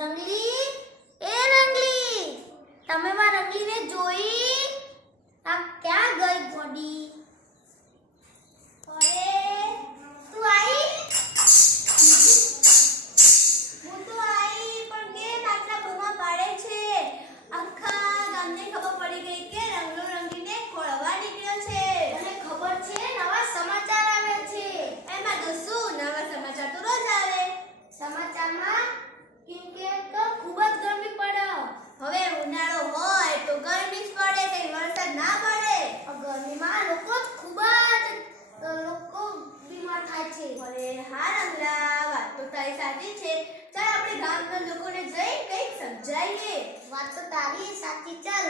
રંગલી, એ રંગલી, તમે માં રંગલીને જોઈ? આ ક્યાં ગઈ ગોડી? અરે તું આઈ? હું તો આઈ, પણ કેમ આટલા બૂમા પાડે છે? આખા ગામને ખબર પડી ગઈ કે રંગલો રંગીને ખોળવા નીકળ્યો છે. તને ખબર છે નવા સમાચાર આવે છે? એમાં તો શું, નવા સમાચાર તો રોજ આવે. સમાચારમાં કે તો ખૂબ જ ગરમી પડે. હવે ઉનાળો હોય તો ગરમી જ પડે, કઈ વરસાદ ના પડે. ગરમીમાં લોકો બીમાર થાય છે. અરે હા રંગલા, વાત તો તારી સાચી છે. ચાલ આપણે ગામના લોકોને જઈ કંઈક સમજાવીએ. વાત તો તારી સાચી. ચાલ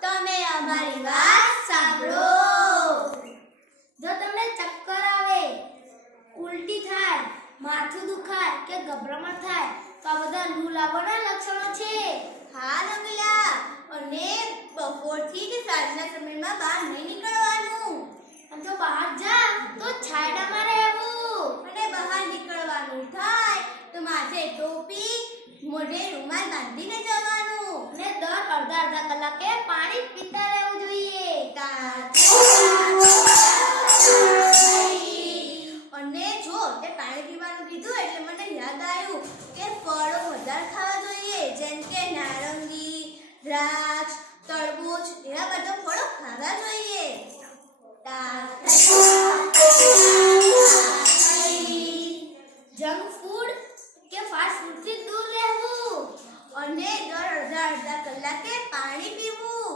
તમે અમારી વાત સાંભળો. જો તમને ચક્કર આવે, ઉલટી થાય, માથું દુખાય કે ગભરામણ થાય તો આ બધા લૂ લાગવાના લક્ષણો છે. હા રંગલા, અને બપોરથી કે સાંજના સમયમાં બહાર નહીં નીકળવાનું. અને જો બહાર જા તો છાયડામાં રહેવું. અને બહાર નીકળવાનું થાય તો માથે ટોપી, મોઢે રૂમાલ બાંધીને જવાનું. અને દર અડધા કલાકે પાણી પીતા રહેવું જોઈએ. અને જો તે પાણી પીવાનું કીધું એટલે મને યાદ આવ્યું કે ફળો વધારે ખાવા જોઈએ, જેમ કે નારંગી, દ્રાક્ષ, તરબૂચ, એવા બધા ફળો ખાવા જોઈએ. જંક ફૂડ કે ફાસ્ટ ફૂડથી દૂર રહેવું અને દર અડધા કલાકે પાણી પીવું.